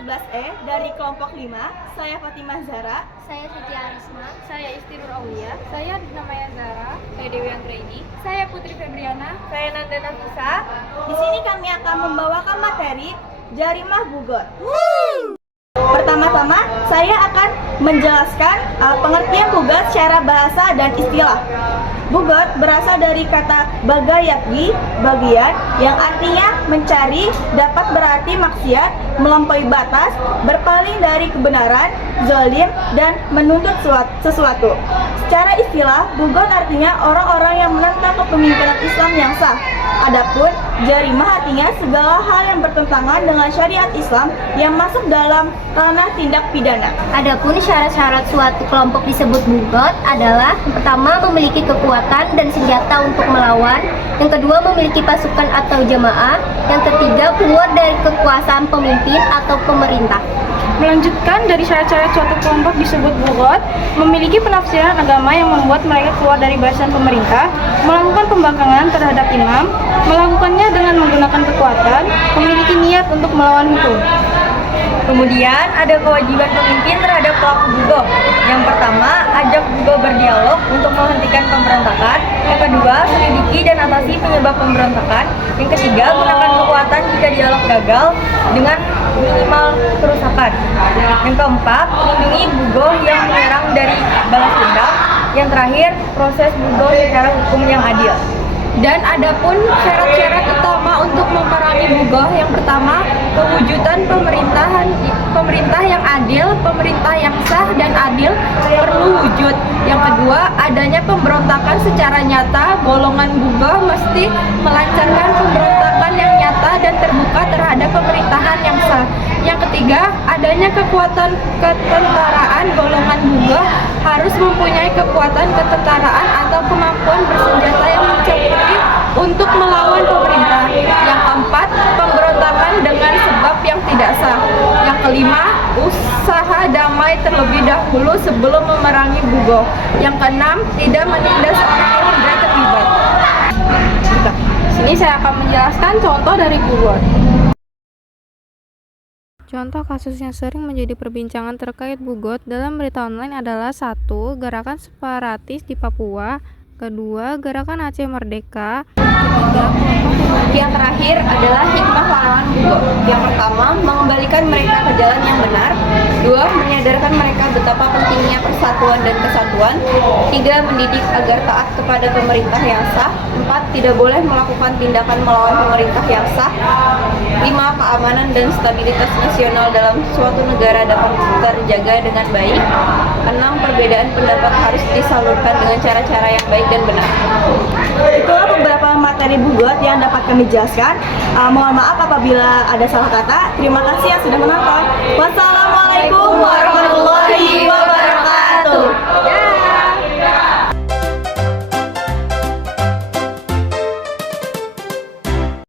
11E dari kelompok 5. Saya Fatimah Zahra. Saya Siti Arisma. Saya Isti Nur Aulia. Saya Dinamaya Zara. Saya Dewi Anggraini. Saya Putri Febriana. Saya Nandana Fisa. Di sini kami akan membawakan materi Jarimah Bugot. Pertama-tama, saya akan menjelaskan pengertian bugot secara bahasa dan istilah. Bugot berasal dari kata bagayatgi, bagian, yang artinya mencari, dapat berarti maksiat, melampaui batas, berpaling dari kebenaran, zalim, dan menuntut sesuatu. Secara istilah, bugot artinya orang-orang yang menentang kepemimpinan Islam yang sah. Adapun jarimah artinya segala hal yang bertentangan dengan syariat Islam yang masuk dalam ranah tindak pidana. Adapun syarat-syarat suatu kelompok disebut bugot adalah: pertama, memiliki kekuatan dan senjata untuk melawan; yang kedua, memiliki pasukan atau jamaah; yang ketiga, keluar dari kekuasaan pemimpin atau pemerintah. Melanjutkan dari syarat-syarat suatu kelompok disebut bugot, memiliki penafsiran agama yang membuat mereka keluar dari barisan pemerintah, melakukan pembangkangan terhadap imam, melakukannya dengan menggunakan kekuatan, memiliki niat untuk melawan hukum. Kemudian ada kewajiban pemimpin terhadap pelaku bugo. Yang pertama, ajak bugo berdialog untuk menghentikan pemberontakan. Yang kedua, selidiki dan atasi penyebab pemberontakan. Yang ketiga, gunakan kekuatan jika dialog gagal dengan minimal kerusakan. Yang keempat, lindungi bugo yang menyerang dari balas dendam. Yang terakhir, proses bugo secara hukum yang adil. Dan adapun syarat-syarat utama untuk memerangi bugoh, yang pertama, kewujudan pemerintah yang adil, pemerintah yang sah dan adil perlu wujud. Yang kedua, adanya pemberontakan secara nyata, golongan bugoh mesti melancarkan pemberontakan yang nyata dan terbuka terhadap pemerintahan yang sah. Yang ketiga, adanya kekuatan ketentaraan, golongan bugoh harus mempunyai kekuatan ketentaraan atau kemampuan bersenjata yang mencukupi untuk melawan pemerintah. Yang keempat, pemberontakan dengan sebab yang tidak sah. Yang kelima, usaha damai terlebih dahulu sebelum memerangi bugoh. Yang keenam, tidak menindas orang yang tidak terlibat. Sini saya akan menjelaskan contoh dari bugot. Contoh kasus yang sering menjadi perbincangan terkait bugot dalam berita online adalah: 1. Gerakan separatis di Papua; 2. Gerakan Aceh Merdeka; 3. Yang terakhir adalah hikmah larangan bugot. Yang pertama, mengembalikan mereka ke jalan yang benar. 2. Menyadarkan mereka betapa pentingnya persatuan dan kesatuan. 3. Mendidik agar taat kepada pemerintah yang sah. 4. Tidak boleh melakukan tindakan melawan pemerintah yang sah. 5. Keamanan dan stabilitas nasional dalam suatu negara dapat terjaga dengan baik. 6. Perbedaan pendapat harus disalurkan dengan cara-cara yang baik dan benar. Itulah beberapa materi bugot yang dapat kami jelaskan. Mohon maaf apabila ada salah kata. Terima kasih yang sudah menonton. Wassalamualaikum warahmatullahi wabarakatuh.